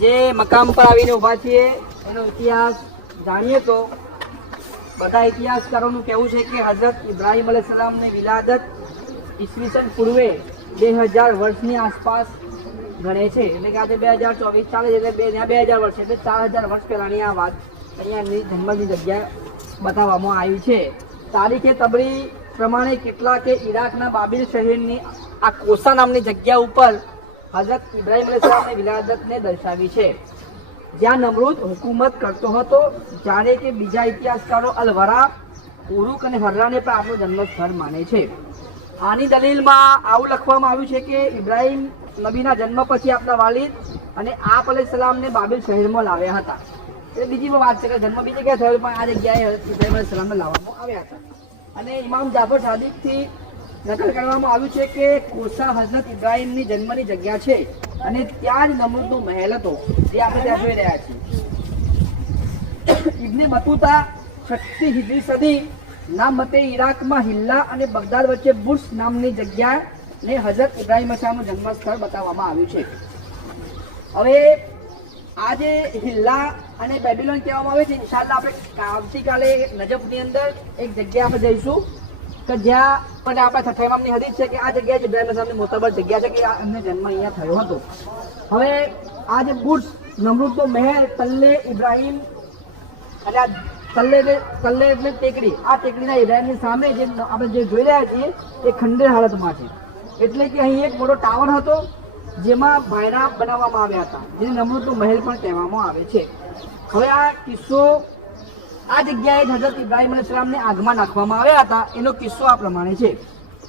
જે મકામ પર આવીને ઊભા છીએ એનો ઇતિહાસ જાણીએ તો બધા ઇતિહાસકારોનું કહેવું છે કે હઝરત ઇબ્રાહીમ અલૈહિસ્સલામની વિલાદત ઈસવીસન પૂર્વે 2000 વર્ષની આસપાસ ગણે છે. એટલે કે આજે 2024 ચાલે છે એટલે 2000 વર્ષ એટલે 4000 વર્ષ પહેલાની આ વાત અહીંયાની જન્મની જગ્યા બતાવવામાં આવી છે. તારીખે તબરી પ્રમાણે કેટલાકે ઈરાકના બાબિલ શહેરની આ કોસા નામની જગ્યા ઉપર હઝરત ઇબ્રાહીમ અલૈહિસ્સલામની વિલાદતને દર્શાવી છે, જ્યાં નમરૂદ હુકુમત કરતો હતો. જાણે કે બીજા ઇતિહાસકારો અલ-વરા, ઉરુક અને હર્રાને પણ આપણું જન્મસ્થળ માને છે. આની દલીલમાં આવું લખવામાં આવ્યું છે કે ઇબ્રાહીમ નબીના જન્મ પછી આપના વાલિદ અને આપ અલૈહિસ્સલામને બાબિલ શહેરમાં લાવ્યા હતા. એ બીજી વાત છે કે જન્મ બીજી જગ્યાએ થયો પણ આ જગ્યાએ ઇબ્રાહીમ અલૈહિસ્સલામને લાવવામાં આવ્યા હતા. અને ઇમામ જાફર સાદિકથી નકલ કરવામાં આવ્યું છે કે કોસા હઝરત ઇબ્રાહીમની જન્મની જગ્યા છે અને ત્યાં જ નમરૂદનો મહેલ હતો, જે આપણે ત્યાં જોઈ રહ્યા છીએ. ઇબ્ને બતુતા 6મી હિજરી સદી ના મતે ઈરાકમાં હિલ્લા અને બગદાદ વચ્ચે બુર્સ નામની જગ્યાને હઝરત ઇબ્રાહીમ અલૈહિસ્સલામનું જન્મસ્થળ બતાવવામાં આવ્યું છે. હવે આ જે હિલ્લા અને બેબીલોન કહેવામાં આવે છે, ઇન્શાઅલ્લાહ આપણે આવતીકાલે નજફની અંદર એક જગ્યા આપણે જઈશું કે જ્યાં આપણે છઠ્ઠા ઇમામની હદીસ છે કે આ જગ્યાએ જ ઇબ્રાહીમ અલૈહિસ્સલામની મોતબર જગ્યા છે કે એમનો જન્મ અહીંયા થયો હતો. હવે આ જે બુર્સ નમરૂદનો મહેલ તલ્લે ઇબ્રાહીમ અને આ તલ્લે એટલે ટેકડી, આ ટેકડીના ઇબ્રાહીમની સામે જે આપણે જે જોઈ રહ્યા છીએ એ ખંડેર હાલતમાં છે. એટલે કે અહીં એક મોટો ટાવર હતો જેમાં ભાયરા બનાવવામાં આવ્યા હતા, જેને નમરૂદનો મહેલ પણ કહેવામાં આવે છે. હવે આ કિસ્સો આ જગ્યાએ હઝરત ઇબ્રાહીમ અલૈહિસ્સલામને આગમાં નાખવામાં આવ્યા હતા એનો કિસ્સો આ પ્રમાણે છે.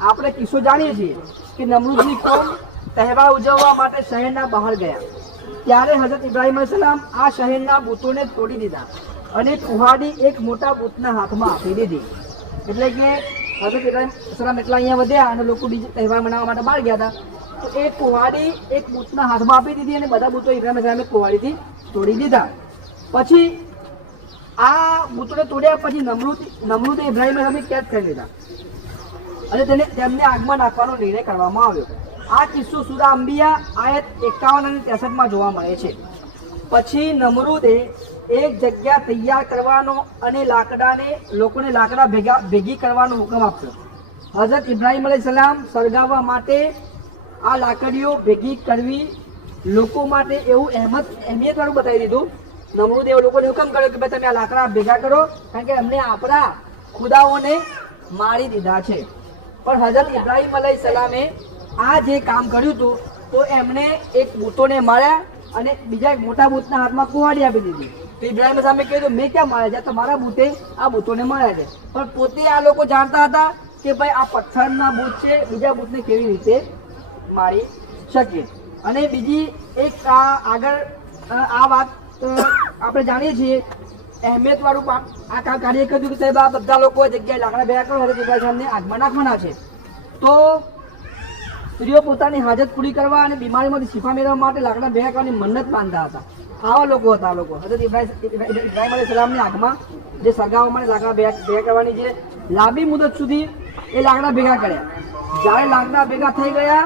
આપણે કિસ્સો જાણીએ છીએ કે નમરૂદની કોમ તહેવાર ઉજવવા માટે શહેરના બહાર ગયા, ત્યારે હઝરત ઇબ્રાહીમ અલૈહિસ્સલામ આ શહેરના બુતોને તોડી દીધા અને કુહાડી એક મોટા બુતના હાથમાં આપી દીધી. એટલે કે હઝરત ઇબ્રાહીમ અલૈહિસ્સલામ એટલા અહીંયા વધ્યા અને લોકો બીજો તહેવાર મનાવવા માટે બહાર ગયા હતા, તો એ કુહાડી એક બુતના હાથમાં આપી દીધી અને બધા બુતો ઇબ્રાહીમ અલૈહિસ્સલામે કુહાડીથી તોડી દીધા. પછી આ બુતોને તોડ્યા પછી નમરૂદે ઇબ્રાહીમ અલૈહિસ્સલામને કેદ કરી લીધા અને તેમને આગમાં નાખવાનો નિર્ણય કરવામાં આવ્યો. આ કિસ્સો સૂરા અંબિયા આયત 51 અને 63માં જોવા મળે છે. પછી નમરૂદે એક જગ્યા તૈયાર કરવાનો અને લોકોને લાકડા ભેગી કરવાનો હુકમ આપ્યો. હઝરત ઇબ્રાહીમ અલૈહિસ્સલામ સળગાવવા માટે આ લાકડીઓ ભેગી કરવી લોકો માટે એવું અહેમિયતવાળું બતાવી દીધું. નમરૂદે એ લોકોને હુકમ કર્યો કે ભાઈ તમે આ લાકડા ભેગા કરો, કારણ કે અમને આપણા ખુદાઓને મારી દીધા છે. પણ હઝરત ઇબ્રાહીમ અલૈહિસ્સલામે આ જે કામ કર્યું હતું તો એમણે એક બુતોને માર્યા અને બીજા એક મોટા બુતના હાથમાં કુહાડી આપી દીધી. તો ઇબ્રાહીમ સામે કહ્યું મેં ક્યાં માર્યા છે, તમારા બુતે આ બુતોને માર્યા છે. પણ પોતે આ લોકો જાણતા હતા કે ભાઈ આ પથ્થરના બુત છે, બીજા બુતને કેવી રીતે મારી શકે. અને બીજી એક આગળ આ વાત આપણે જાણીએ છીએ અહેમિયતવાળું આ કાર્ય કર્યું કે સાહેબ આ બધા લોકો જગ્યાએ લાકડા ભેગા કરો હઝરત ઇબ્રાહીમને આગમાં નાખવાના છે. તો સ્ત્રીઓ પોતાની હાજત પૂરી કરવા અને બીમારીમાંથી શિફા મેળવવા માટે લાકડા ભેગા કરવાની મન્નત બાંધતા હતા. આવા લોકો હતા. આ લોકો હઝરત ઇબ્રાહીમ અલૈહિસ્સલામની આગમાં જે સળગાવવા માટે લાકડા ભેગા કરવાની જે લાંબી મુદત સુધી એ લાકડા ભેગા કર્યા. જ્યારે લાકડા ભેગા થઈ ગયા